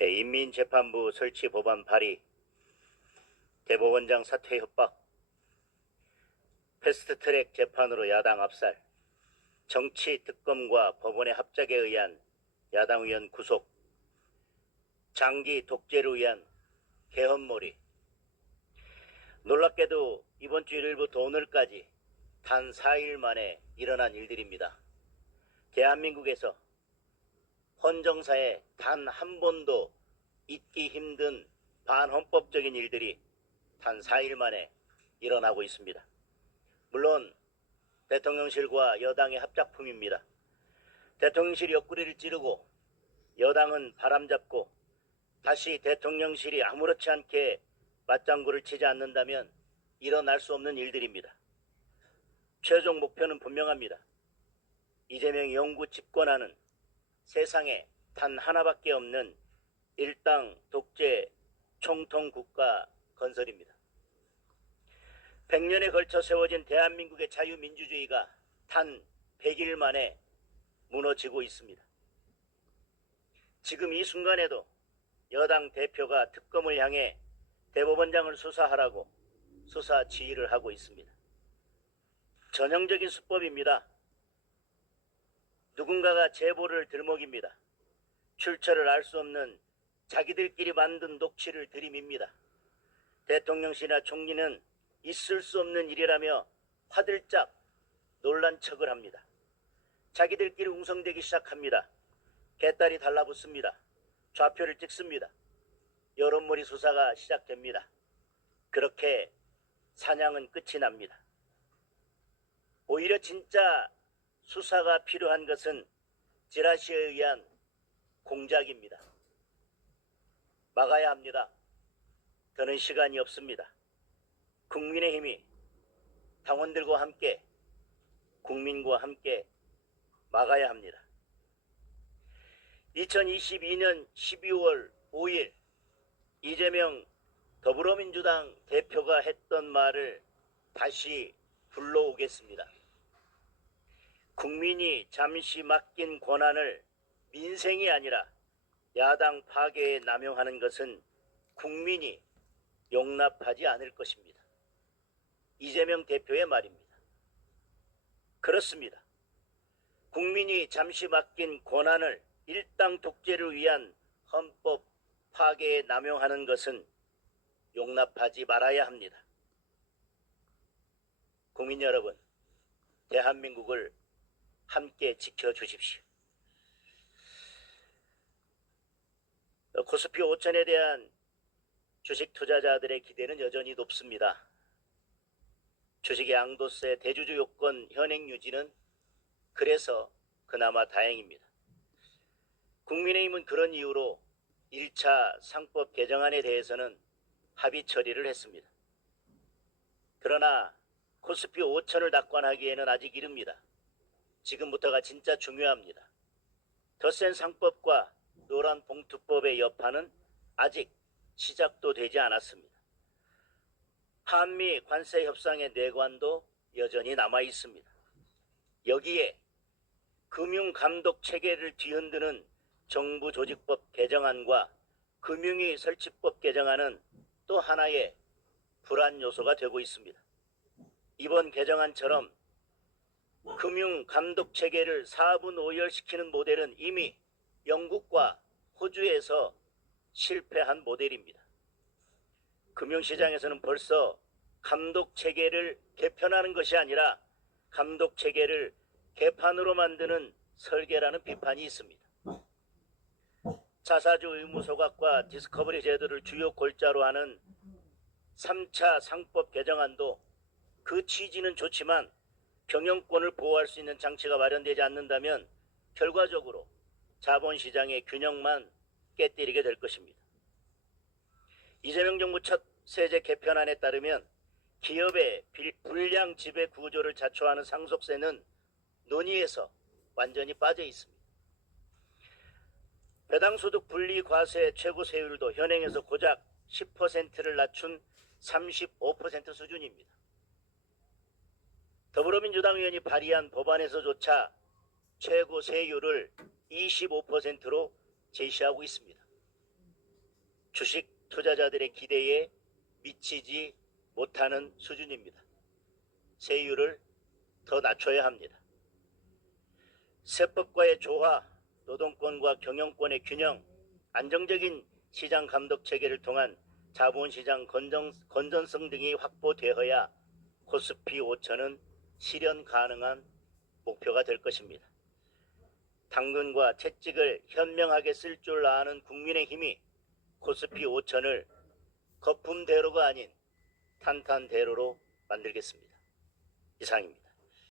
네, 인민재판부 설치 법안 발의, 대법원장 사퇴 협박, 패스트트랙 재판으로 야당 압살, 정치 특검과 법원의 합작에 의한 야당 의원 구속, 장기 독재를 위한 개헌몰이. 놀랍게도 이번 주 일요일부터 오늘까지 단 4일 만에 일어난 일들입니다. 대한민국에서 헌정사에 단 한 번도 잊기 힘든 반헌법적인 일들이 단 4일 만에 일어나고 있습니다. 물론 대통령실과 여당의 합작품입니다. 대통령실이 옆구리를 찌르고 여당은 바람잡고 다시 대통령실이 아무렇지 않게 맞장구를 치지 않는다면 일어날 수 없는 일들입니다. 최종 목표는 분명합니다. 이재명이 영구 집권하는 세상에 단 하나밖에 없는 일당 독재 총통 국가 건설입니다. 100년에 걸쳐 세워진 대한민국의 자유민주주의가 단 100일 만에 무너지고 있습니다. 지금 이 순간에도 여당 대표가 특검을 향해 대법원장을 수사하라고 수사 지휘를 하고 있습니다. 전형적인 수법입니다. 누군가가 제보를 들먹입니다. 출처를 알 수 없는 자기들끼리 만든 녹취를 들이밉니다. 대통령실이나 총리는 있을 수 없는 일이라며 화들짝 놀란 척을 합니다. 자기들끼리 웅성대기 시작합니다. 개딸이 달라붙습니다. 좌표를 찍습니다. 여론몰이 수사가 시작됩니다. 그렇게 사냥은 끝이 납니다. 오히려 진짜 수사가 필요한 것은 지라시에 의한 공작입니다. 막아야 합니다. 더는 시간이 없습니다. 국민의힘이 당원들과 함께 국민과 함께 막아야 합니다. 2022년 12월 5일 이재명 더불어민주당 대표가 했던 말을 다시 불러오겠습니다. 국민이 잠시 맡긴 권한을 민생이 아니라 야당 파괴에 남용하는 것은 국민이 용납하지 않을 것입니다. 이재명 대표의 말입니다. 그렇습니다. 국민이 잠시 맡긴 권한을 일당 독재를 위한 헌법 파괴에 남용하는 것은 용납하지 말아야 합니다. 국민 여러분, 대한민국을 함께 지켜주십시오. 코스피 5천에 대한 주식 투자자들의 기대는 여전히 높습니다. 주식의 양도세 대주주 요건 현행 유지는 그래서 그나마 다행입니다. 국민의힘은 그런 이유로 1차 상법 개정안에 대해서는 합의 처리를 했습니다. 그러나 코스피 5천을 낙관하기에는 아직 이릅니다. 지금부터가 진짜 중요합니다. 더센 상법과 노란 봉투법의 여파는 아직 시작도 되지 않았습니다. 한미 관세 협상의 내관도 여전히 남아 있습니다. 여기에 금융 감독 체계를 뒤흔드는 정부 조직법 개정안과 금융위 설치법 개정안은 또 하나의 불안 요소가 되고 있습니다. 이번 개정안처럼 금융 감독 체계를 4분 5열시키는 모델은 이미 영국과 호주에서 실패한 모델입니다. 금융시장에서는 벌써 감독 체계를 개편하는 것이 아니라 감독 체계를 개판으로 만드는 설계라는 비판이 있습니다. 자사주 의무 소각과 디스커버리 제도를 주요 골자로 하는 3차 상법 개정안도 그 취지는 좋지만 경영권을 보호할 수 있는 장치가 마련되지 않는다면 결과적으로 자본시장의 균형만 깨뜨리게 될 것입니다. 이재명 정부 첫 세제 개편안에 따르면 기업의 빌- 불량 지배 구조를 자초하는 상속세는 논의에서 완전히 빠져 있습니다. 배당소득 분리 과세 최고 세율도 현행에서 고작 10%를 낮춘 35% 수준입니다. 더불어민주당 의원이 발의한 법안에서조차 최고 세율을 25%로 제시하고 있습니다. 주식 투자자들의 기대에 미치지 못하는 수준입니다. 세율을 더 낮춰야 합니다. 세법과의 조화, 노동권과 경영권의 균형, 안정적인 시장 감독 체계를 통한 자본시장 건전, 건전성 등이 확보되어야 코스피 5천은 실현 가능한 목표가 될 것입니다. 당근과 채찍을 현명하게 쓸 줄 아는 국민의 힘이 코스피 5천을 거품대로가 아닌 탄탄대로로 만들겠습니다. 이상입니다.